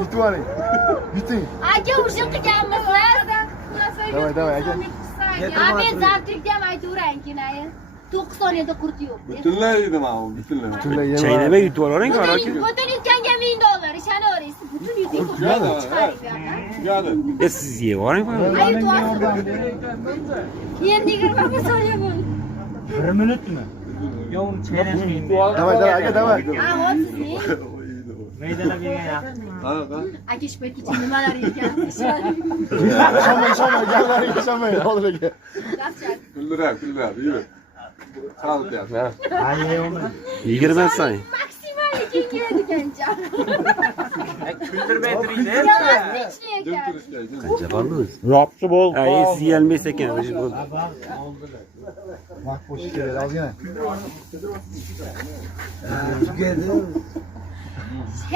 Yutib oling. Yuting. Aka o'sha qilganmisiz? Davay, aka. Men zavtrikda ham aytaverang keyin. 9 soniyada qurti yo'q. Butunlay yedim ama butunlay. Butunlay yema. Chaynamay yutib olavering aka. Butun yutganga $1000, ishonaverasiz. Butun yuting. Geldi. Siz yeb oling. Ay yutyapsiz. Endi 20 soniya bo'ldi. 1 minutmi? Yo, uni chaynashmaydi. Davay, aka, davay. Ha, hop sizning. Maydalab yegan yaxshi. Ha. Aka shu paytgacha nimalar yegansiz? Ishonmang, gaplaringga ishonmang, hozir aka. Yaxshi. Güldürer, yürü. Sağlık ya. Ay, uni. 20 saniye. Maksimal ekancha. Kuldirmay turing-da. Yolg'izlikchi ekan. Döktür işte. Qancha qoldi o'zi? Yapsı bol. Ha, siz yeyolmaysiz ekan. o'sha bo'ldi. Vaqt bo'lishi kerak, ozgina.